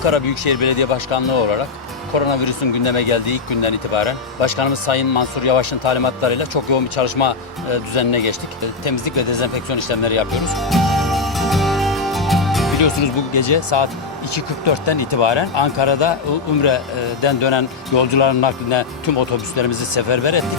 Ankara Büyükşehir Belediye Başkanlığı olarak koronavirüsün gündeme geldiği ilk günden itibaren Başkanımız Sayın Mansur Yavaş'ın talimatlarıyla çok yoğun bir çalışma e, düzenine geçtik. E, temizlik ve dezenfeksiyon işlemleri yapıyoruz. Biliyorsunuz bu gece saat 2.44'ten itibaren Ankara'da Ü- Ümre'den dönen yolcuların nakline tüm otobüslerimizi seferber ettik.